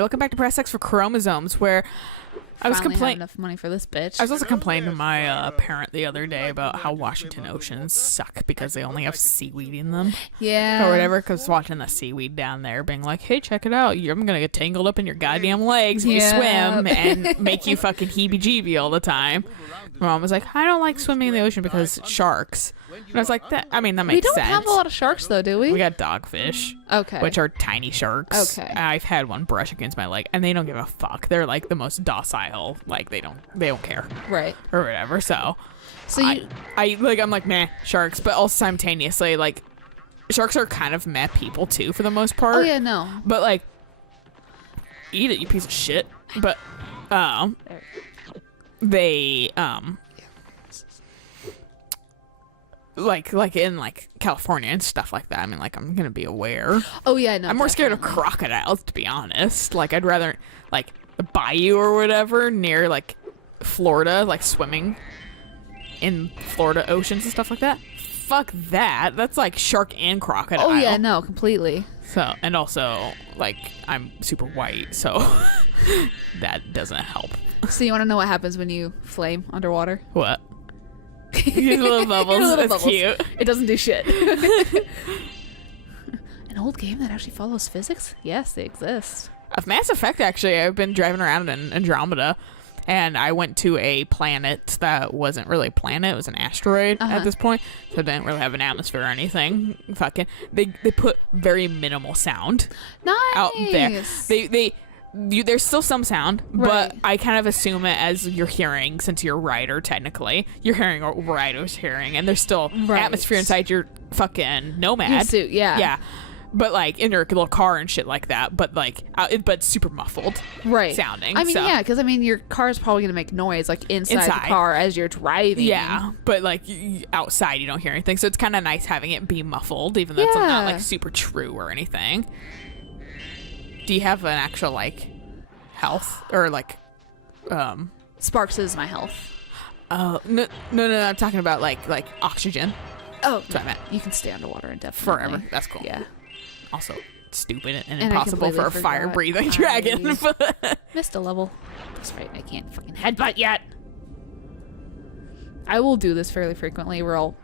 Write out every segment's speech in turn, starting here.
welcome back to Press X for Chromosomes, where I was complaining enough money for this bitch. I was also complaining to my parent the other day about how Washington oceans suck because they only have seaweed in them. Yeah. Or whatever, because watching the seaweed down there being like, hey, check it out. I'm going to get tangled up in your goddamn legs if you swim and make you fucking heebie-jeebie all the time. My mom was like, I don't like swimming in the ocean because sharks. And I was like, that makes sense. We don't have a lot of sharks, though, do we? We got dogfish. Okay. Which are tiny sharks. Okay. I've had one brush against my leg, and they don't give a fuck. They're like the most docile. Like they don't care. Right. Or whatever. So I'm like, meh, sharks. But also simultaneously, like, sharks are kind of meh people too, for the most part. Oh yeah, no. But like, eat it, you piece of shit. But they like in like California and stuff like that. I mean, like, I'm gonna be aware. Oh yeah, no. I'm more scared of crocodiles, to be honest. Like, I'd rather like the bayou or whatever near like Florida, like swimming in Florida oceans and stuff like that. Fuck that. That's like shark and crocodile. Oh yeah, no, completely. So, and also like I'm super white, so that doesn't help. So you want to know what happens when you flame underwater? What? These little bubbles. That's cute. It doesn't do shit. An old game that actually follows physics? Yes, they exist. Of Mass Effect, actually, I've been driving around in Andromeda, and I went to a planet that wasn't really a planet. It was an asteroid at this point, so it didn't really have an atmosphere or anything. Fucking, they put very minimal sound out there. There's still some sound, but I kind of assume it as you're hearing, since you're Ryder, technically. You're hearing what Ryder's hearing, and there's still atmosphere inside your fucking Nomad. Your suit, yeah. Yeah. But, like, in your little car and shit like that, but, like, but super muffled sounding. I mean, so. yeah, because, I mean, your car's probably going to make noise, like, inside the car as you're driving. Yeah, but, like, outside you don't hear anything, so it's kind of nice having it be muffled, even though it's not, like, super true or anything. Do you have an actual, like, health? Or, like, Sparks is my health. Oh, no, I'm talking about, like oxygen. Oh, that's what I meant. You can stay underwater indefinitely. Forever. That's cool. Yeah. Also, stupid and impossible for a fire-breathing I dragon. Missed a level. That's right, I can't fucking headbutt yet. I will do this fairly frequently where I'll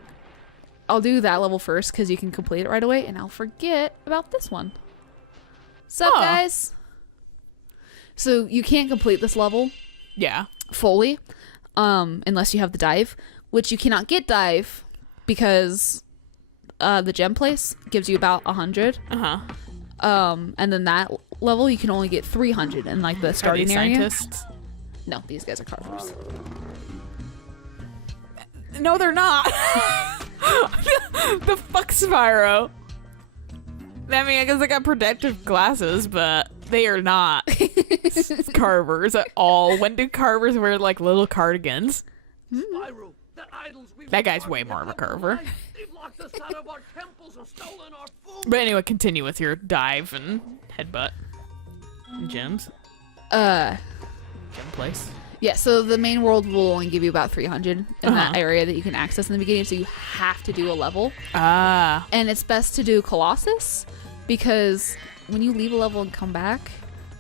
do that level first because you can complete it right away, and I'll forget about this one. Sup, guys? So you can't complete this level fully unless you have the dive, which you cannot get dive because the gem place gives you about 100. And then that level you can only get 300 in like the starting area. Scientists? No, these guys are carvers. No, they're not. The fuck, Spyro? I mean, I guess they got protective glasses, but they are not carvers at all. When do carvers wear like little cardigans? Spyro, that guy's way more of a carver. They've locked us out of our temples and stolen our food. But anyway, continue with your dive and headbutt and gems. Gem place. Yeah, so the main world will only give you about 300 in that area that you can access in the beginning, so you have to do a level. And it's best to do Colossus because when you leave a level and come back,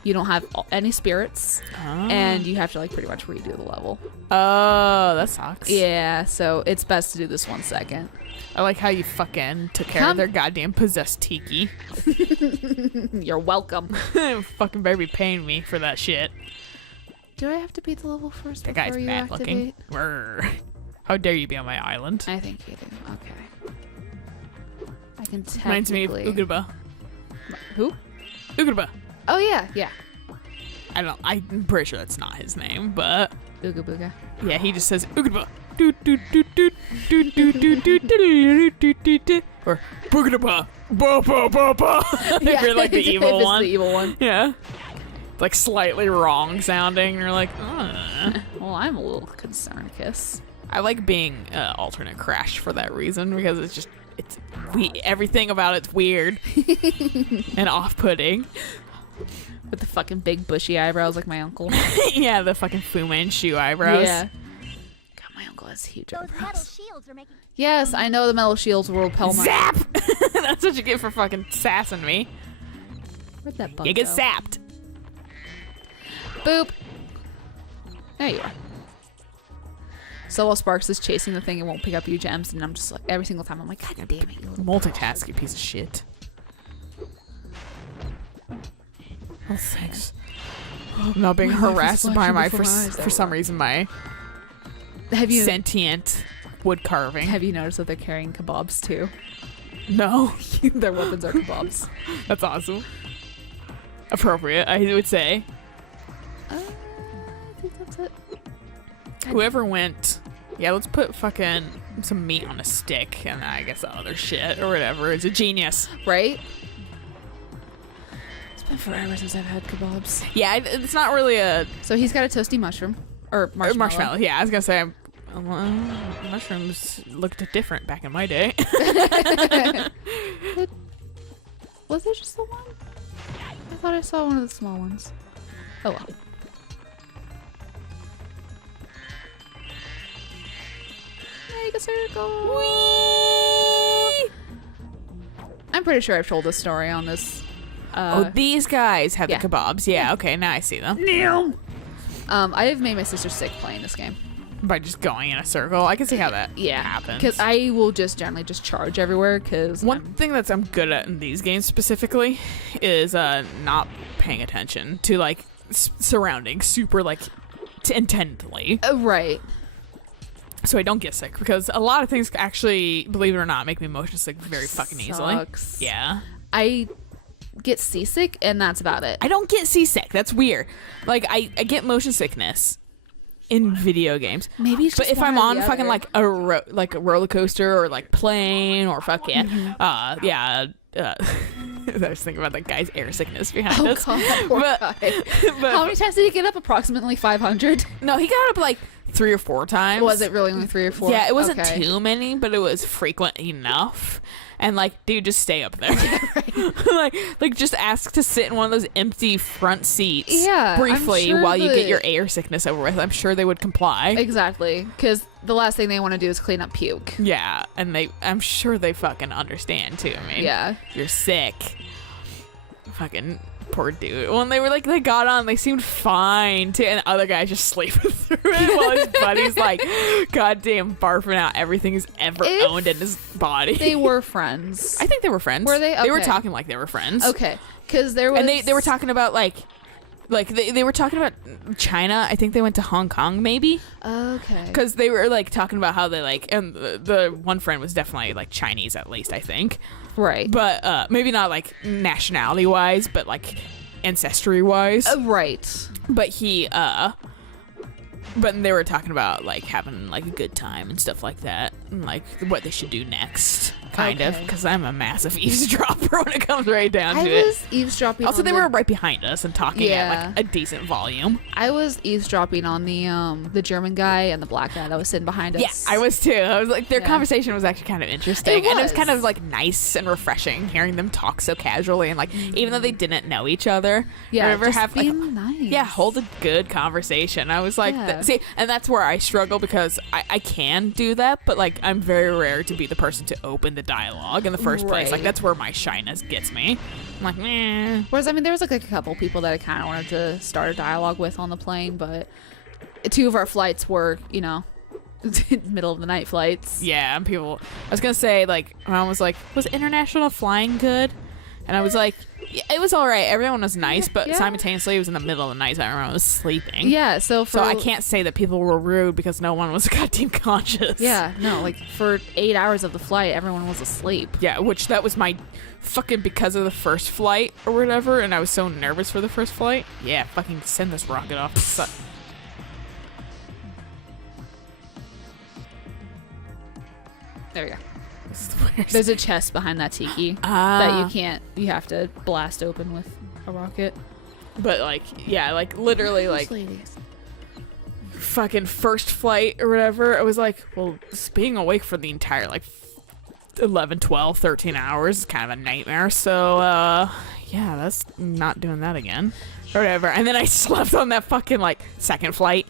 you don't have any spirits, and you have to like pretty much redo the level. Oh, that sucks. Yeah, so it's best to do this 1 second. I like how you fucking took care of their goddamn possessed tiki. You're welcome. Fucking better be paying me for that shit. Do I have to beat the level first that before guy's you bad activate? Looking. How dare you be on my island? I think you do. Okay. I can technically... Reminds me of Ugraba. Who? Ugraba. Oh, yeah, yeah. I'm pretty sure that's not his name, but... Ooga booga. Yeah, he just says Ugraba. Or Boogaba. Ba ba ba ba. If you're like the evil one. The evil one. Yeah. Like slightly wrong sounding. You're like, Well, I'm a little concerned, Kiss. I like being alternate Crash for that reason because everything about it's weird and off-putting. With the fucking big bushy eyebrows like my uncle. Yeah, the fucking Fu Manchu eyebrows. Yeah. God, my uncle has huge eyebrows. Yes, I know the metal shields will repel my... Zap! That's what you get for fucking sassing me. Where'd that bug You get go? zapped. Boop. There you are. So while Sparks is chasing the thing, it won't pick up your gems, and I'm just like, every single time I'm like, God damn it, you little Multitask, you piece of shit. Oh, thanks. I'm not being My life is harassed by flashing my, before my eyes. for some reason, my Have you sentient wood carving. have you noticed that they're carrying kebabs too? No. Their weapons are kebabs. That's awesome. Appropriate, I would say. I think that's it. Whoever went, yeah, let's put fucking some meat on a stick and I guess the other shit or whatever is a genius. Right? It's been forever since I've had kebabs. Yeah, it's not really a So he's got a toasty mushroom. Or marshmallow. Yeah, I was gonna say mushrooms looked different back in my day. Was it just the one? I thought I saw one of the small ones. Oh well. Make a circle. Whee! I'm pretty sure I've told this story on this. Oh, these guys have yeah. the kebabs. Yeah, okay, now I see them. I have made my sister sick playing this game. By just going in a circle. I can see how that happens. Because I will just generally just charge everywhere. Because one thing that's I'm good at in these games specifically is not paying attention to like surroundings super like intently. Right. So I don't get sick because a lot of things actually, believe it or not, make me motion sick very fucking easily. Sucks. Yeah. I get seasick and that's about it. I don't get seasick. That's weird. Like I get motion sickness in video games. Maybe it's but just if one I'm or on the fucking other. like a roller coaster or like plane or fucking I was thinking about that guy's air sickness behind Oh us. god, poor But- guy. but How many times did he get up? Approximately 500. no, he got up like 3 or 4 times. Was it really only 3 or 4? Yeah, it wasn't Okay. too many, but it was frequent enough. And like, dude, just stay up there. like just ask to sit in one of those empty front seats Yeah, I'm briefly sure while you get that- your air sickness over with. I'm sure they would comply. Exactly, because the last thing they want to do is clean up puke. Yeah, and I'm sure they fucking understand too. I mean, Yeah. you're sick. Fucking poor dude. When they were like, they got on, they seemed fine too, and the other guy just sleeping through it while his buddy's like, goddamn, barfing out everything he's ever If owned in his body. They were friends. I think they were friends. Were they? They were Okay. talking like they were friends. Okay, because there was. And they were talking about like they were talking about China. I think they went to Hong Kong maybe. Okay. Because they were like talking about how they like, and the one friend was definitely like Chinese at least, I think. Right. But maybe not like nationality wise, but like ancestry wise. Right. But but they were talking about like having like a good time and stuff like that, and like what they should do next, kind of. Okay. Because I'm a massive eavesdropper when it comes right down I to it. was eavesdropping. Also, on they the- were right behind us and talking Yeah. at like a decent volume. I was eavesdropping on the German guy and the black guy that was sitting behind us. Yeah, I was too. I was like, their Yeah. conversation was actually kind of interesting, and it was was. kind of like nice and refreshing hearing them talk so casually and like even though they didn't know each other, Yeah, ever just have like being nice. yeah, hold a good conversation. I was like, Yeah. see, and that's where I struggle because I can do that, but like I'm very rare to be the person to open the dialogue in the first place. Like Right. that's where my shyness gets me. I'm like, meh. Whereas, I mean, there was like a couple people that I kind of wanted to start a dialogue with on the plane, but 2 of our flights were, middle of the night flights. Yeah, and people. I was gonna say like, my mom was like, was international flying good? And I was like, yeah, it was all right. Everyone was nice, but Yeah. simultaneously it was in the middle of the night. So I remember I was sleeping. Yeah, so So I can't say that people were rude because no one was goddamn conscious. Yeah, no, like for 8 hours of the flight, everyone was asleep. Yeah, which that was my fucking because of the first flight or whatever, and I was so nervous for the first flight. Yeah, fucking send this rocket off. There we go. This is the worst. There's a chest behind that tiki that you have to blast open with a rocket. But like, yeah, like literally like fucking first flight or whatever, I was like, well, just being awake for the entire like 11, 12, 13 hours is kind of a nightmare. So, yeah, that's not doing that again. Or whatever. And then I slept on that fucking like second flight.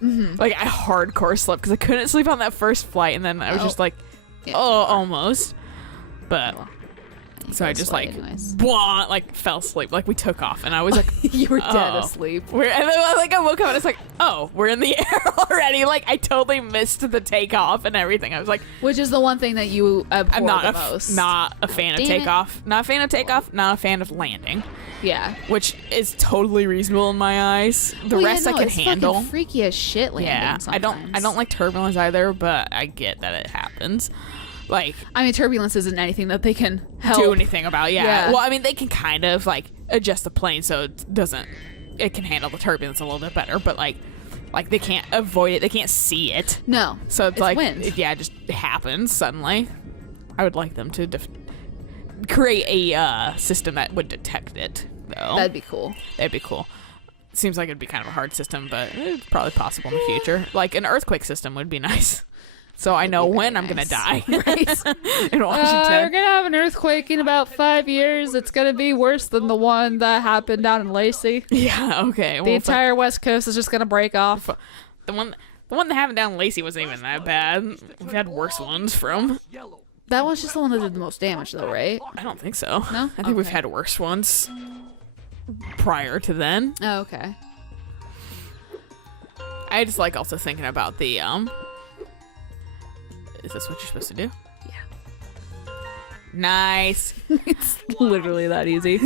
Mm-hmm. Like I hardcore slept because I couldn't sleep on that first flight. And then I was just like, Yeah. oh, almost. But So I just like, anyways. blah, like fell asleep. Like we took off, and I was like, You were dead oh. asleep. And then like I woke up and it's like, oh, we're in the air already. Like I totally missed the takeoff and everything. I was like, Which is the one thing that you abhor I'm not the a most. not a fan of Damn it. takeoff. Not a fan of takeoff. Not a fan of landing, Yeah. which is totally reasonable in my eyes. The rest I can it's handle. fucking freaky as shit landing. Yeah, I don't like turbulence either, but I get that it happens. Like, I mean, turbulence isn't anything that they can help. do anything about. Yeah. Well, I mean, they can kind of like adjust the plane so it can handle the turbulence a little bit better, but like they can't avoid it. They can't see it. No. So it's like, wind. it just happens suddenly. I would like them to create a system that would detect it, though. That'd be cool. That'd be cool. Seems like it'd be kind of a hard system, but it's probably possible in the future. Like an earthquake system would be nice. So I know when I'm gonna die. Right. In Washington. We're gonna have an earthquake in about 5 years. It's gonna be worse than the one that happened down in Lacey. Yeah, okay. The entire West Coast is just gonna break off. The one that happened down in Lacey wasn't even that bad. We've had worse ones from. Yellow. That one's just the one that did the most damage, though, right? I don't think so. No? I think we've Okay. had worse ones prior to then. Oh, okay. I just like also thinking about the Is this what you're supposed to do? Yeah. Nice. It's literally that easy.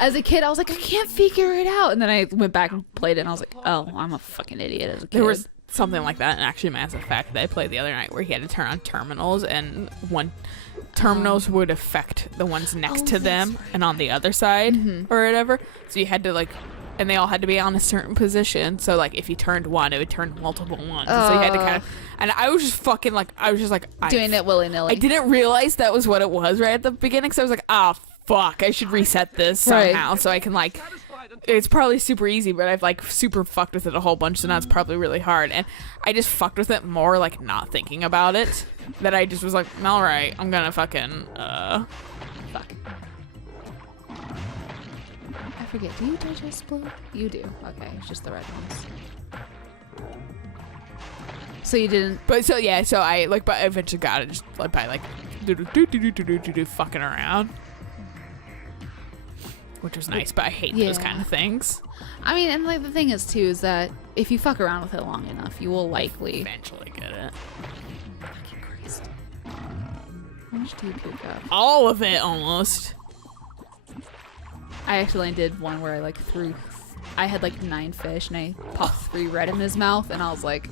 As a kid, I was like, I can't figure it out. And then I went back and played it, and I was like, oh, I'm a fucking idiot as a kid. There was something like that in actually Mass Effect that I played the other night where he had to turn on terminals, and terminals would affect the ones next to them and on the other side or whatever. So you had to like, and they all had to be on a certain position. So like if you turned one, it would turn multiple ones. And so you had to kind of, and I was just fucking like, doing it willy-nilly. I didn't realize that was what it was right at the beginning. So I was like, oh fuck, I should reset this Right. somehow so I can like. It's probably super easy, but I've like super fucked with it a whole bunch, so now it's probably really hard. And I just fucked with it more, like not thinking about it. That I just was like, all right, I'm gonna fucking Fuck. I forget. Do you digest blue? You do. Okay, it's just the red ones. So you didn't. But so yeah, so I like, but I eventually got it just like by like do fucking around, which was nice. But I hate those Yeah. kind of things. I mean, and like the thing is too is that if you fuck around with it long enough, you will likely. Eventually get it. Fucking Christ. How much do you puke up? All of it almost. I actually did one where I like threw. I had like 9 fish and I popped 3 red in his mouth, and I was like,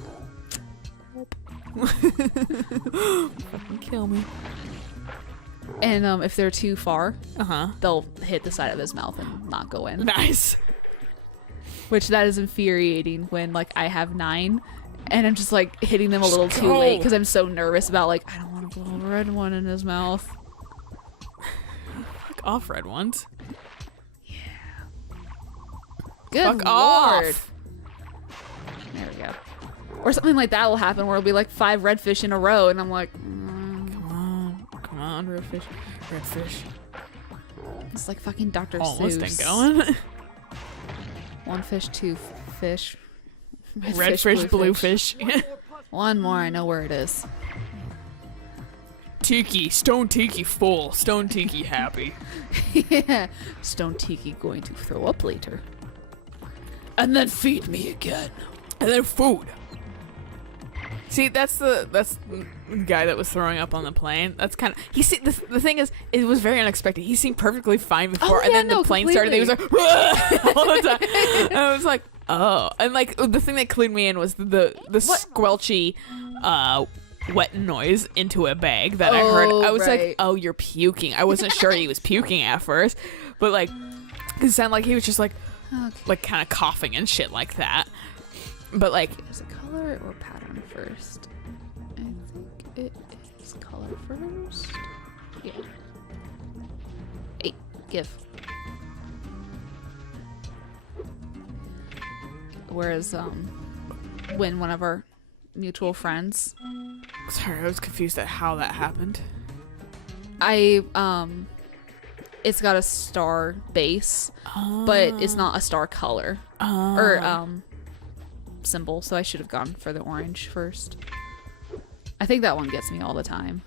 Fucking kill me. and if they're too far, Uh-huh. they'll hit the side of his mouth and not go in. Nice. Which that is infuriating when like I have 9 and I'm just like hitting them a little too go. late because I'm so nervous about like I don't want to put a red one in his mouth. Fuck off, red ones. Good Fuck lord. off. There we go. Or something like that will happen where it'll be like 5 redfish in a row, and I'm like, Come on, redfish. Redfish. it's like fucking Dr. Almost Seuss. ain't going. 1 fish, 2 fish. Redfish, bluefish. One more, I know where it is. Tiki, Stone Tiki full, Stone Tiki happy. Stone Tiki going to throw up later. And then feed me again. And then food. See, that's the guy that was throwing up on the plane. That's kind of the thing is, it was very unexpected. He seemed perfectly fine before, and then the plane started. He was like all the time, and I was like, oh, and like the thing that clued me in was the squelchy, wet noise into a bag that I heard. I was like, oh, you're puking. I wasn't sure he was puking at first, but like, it sounded like he was just like kind of coughing and shit like that. But like, is it color or pattern first? I think it is color first. Yeah. 8. Give. Whereas when one of our mutual friends, sorry, I was confused at how that happened. it's got a star base, but it's not a star color or symbol, so I should have gone for the orange first. I think that one gets me all the time.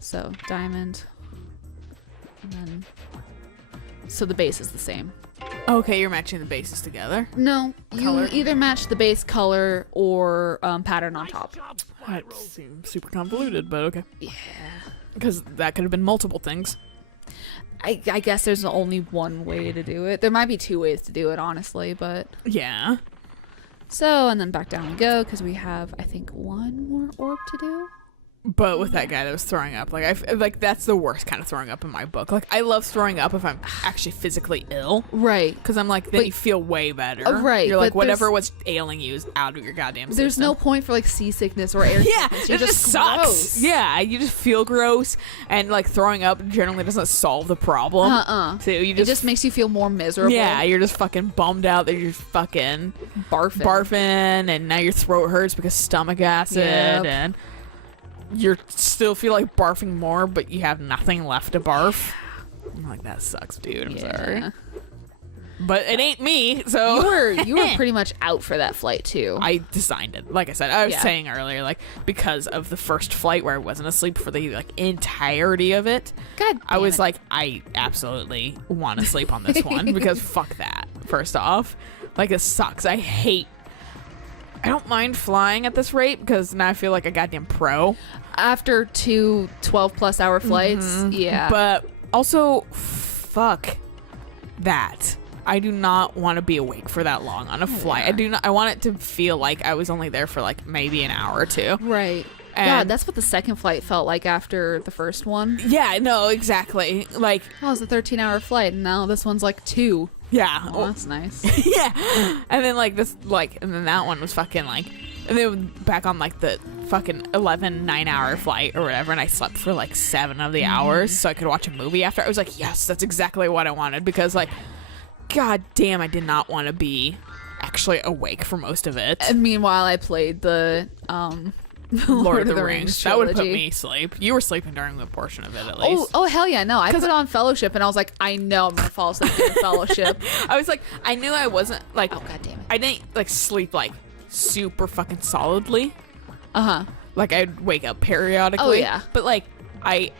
So diamond, and then so the base is the same. Okay, you're matching the bases together. No, you Color? either match the base color or pattern on top. That seems super convoluted, but okay. Yeah. Because that could have been multiple things. I guess there's only one way to do it. There might be two ways to do it, honestly, but... Yeah. So, and then back down we go, because we have, I think, one more orb to do. But with that guy that was throwing up, like that's the worst kind of throwing up in my book. Like, I love throwing up if I'm actually physically ill. Right. Because I'm like, then you feel way better. Right. You're like, but whatever was ailing you is out of your goddamn system. there's no point for, like, seasickness or air Yeah, sickness. it You're just sucks. gross. Yeah, you just feel gross, and like throwing up generally doesn't solve the problem. So you It just makes you feel more miserable. yeah, you're just fucking bummed out that you're fucking barfing, and now your throat hurts because stomach acid, Yep. and you still feel like barfing more, but you have nothing left to barf. I'm like, that sucks, dude. I'm sorry, but it ain't me. So You were pretty much out for that flight too. I designed it. Like I said, I was Yeah. saying earlier, like, because of the first flight where I wasn't asleep for the like entirety of it. God, I was damn it. like, I absolutely want to sleep on this one because fuck that. First off, like, it sucks. I don't mind flying at this rate because now I feel like a goddamn pro. after 2 12+ hour flights, yeah. But also, fuck that. I do not want to be awake for that long on a flight. I do not. I want it to feel like I was only there for like maybe an hour or two. Right. And- God, that's what the second flight felt like after the first one. Yeah, no, exactly. Like, That was a 13-hour flight, and now this one's like 2. yeah. Oh, that's nice. Yeah. And then like this, like, and then that one was fucking like, and then back on like the fucking 11 9-hour flight or whatever, and I slept for like 7 of the hours so I could watch a movie after. I was like, yes, that's exactly what I wanted, because like, god damn, I did not want to be actually awake for most of it. And meanwhile, I played the Lord of the Rings. That would put trilogy. me to sleep. You were sleeping during the portion of it, at least. Oh hell yeah, no. I put it on Fellowship, and I was like, I know I'm gonna fall asleep in Fellowship. I was like, I knew I wasn't like, Oh god damn it. I didn't like sleep like super fucking solidly. Uh-huh. Like, I'd wake up periodically. Oh, yeah. But like, I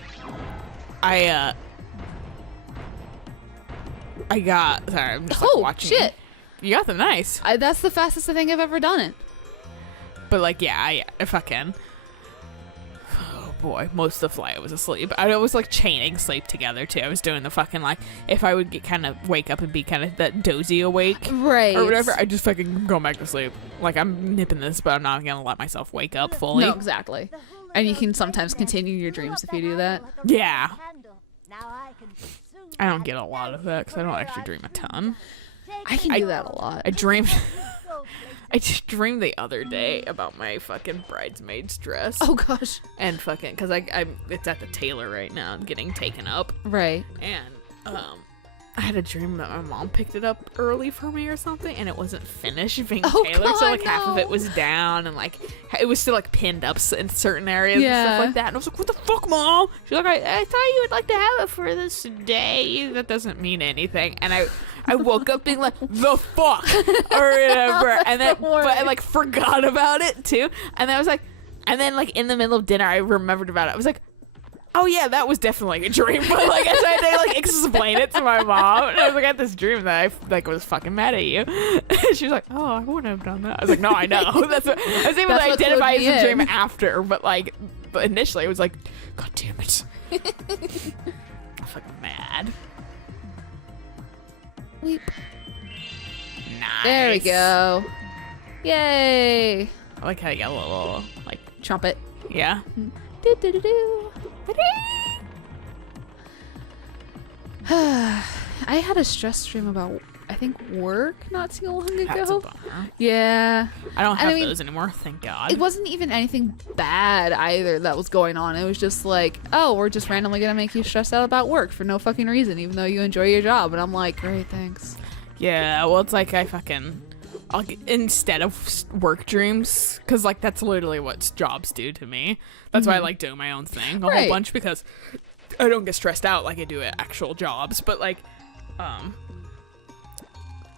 got, sorry, I'm just like, Oh watching. shit. You got them nice. That's the fastest I think I've ever done it. But like, yeah, I fucking, oh boy, most of the flight I was asleep. I was like chaining sleep together too. I was doing the fucking like, if I would get kind of wake up and be kind of that dozy awake Right. or whatever, I just fucking go back to sleep. Like, I'm nipping this, but I'm not gonna let myself wake up fully. No, exactly. And you can sometimes continue your dreams if you do that. Yeah. I don't get a lot of that because I don't actually dream a ton. I can do that a lot. I dreamed. I just dreamed the other day about my fucking bridesmaid's dress. Oh gosh. And fucking, because it's at the tailor right now and getting taken up. Right. And I had a dream that my mom picked it up early for me or something, and it wasn't finished being Oh, tailored. So God, like half of no. it was down, and like it was still like pinned up in certain areas and stuff like that. And I was like, "What the fuck, Mom?" She's like, "I thought you would like to have it for this day. That doesn't mean anything." And I woke up being like, "The fuck," or whatever, and then but I like forgot about it too. And then I was like, and then like in the middle of dinner, I remembered about it. I was like, oh yeah, that was definitely a dream. But like I tried to like explain it to my mom, and I was like, I had this dream that I like was fucking mad at you. And she was like, oh, I wouldn't have done that. I was like, no, I know. That's what I was able That's to what identify clued as me a dream in. after, but initially it was like, god damn it. I'm fucking mad. Weep. Nice. There we go. Yay. I like how you got a little like, Trumpet. yeah. Do, do, do, do. I had a stress dream about, I think, work not too long That's a ago. bummer. Yeah. I don't have I mean, those anymore, thank God. It wasn't even anything bad either that was going on. It was just like, oh, we're just randomly going to make you stressed out about work for no fucking reason, even though you enjoy your job. And I'm like, great, thanks. Yeah, well, it's like I'll get, instead of work dreams, because like that's literally what jobs do to me. That's why I like doing my own thing a whole Right. bunch, because I don't get stressed out like I do at actual jobs. But like,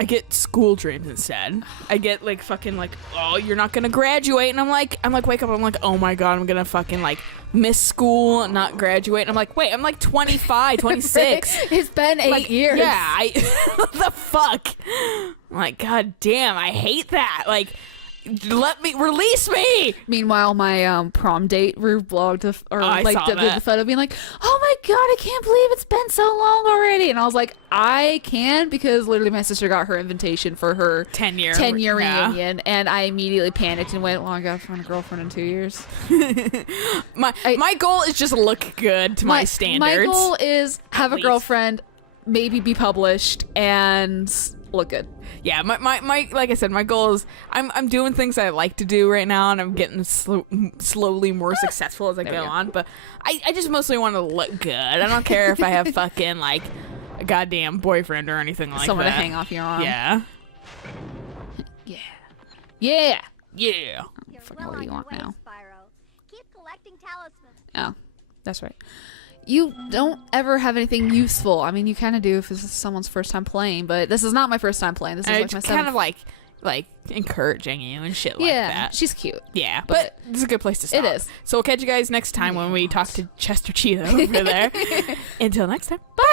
I get school dreams instead. I get like fucking like, oh, you're not gonna graduate, and I'm like wake up, I'm like, oh my god, I'm gonna fucking like miss school and not graduate, and I'm like, wait, I'm like 25, 26. It's been 8 Like, years. Yeah, what the fuck? I'm like, god damn, I hate that. Like, release me. Meanwhile, my prom date vlogged I saw did the that. photo being like, oh my god, I can't believe it's been so long already. And I was like, I can, because literally my sister got her invitation for her 10-year yeah. reunion, and I immediately panicked and went, well, I gotta find a girlfriend in 2 years. My goal is just look good to my standards. My goal is have a least. girlfriend, maybe be published, and look good. Yeah, my like I said, my goal is I'm doing things I like to do right now, and I'm getting slowly more successful as I go on. But I just mostly want to look good. I don't care if I have fucking like a goddamn boyfriend or anything like Someone that. to hang off your arm. Yeah. Yeah. Yeah. Yeah. You're Fucking well what do on you your want way, now? Spyro. Keep collecting talismans. Oh, that's right. You don't ever have anything useful. I mean, you kind of do if this is someone's first time playing, but this is not my first time playing. This is And like it's my kind seventh. of like encouraging you and shit like Yeah, that. she's cute. Yeah, but this is a good place to stop. It is. So we'll catch you guys next time when we talk to Chester Cheetah over there. Until next time. Bye.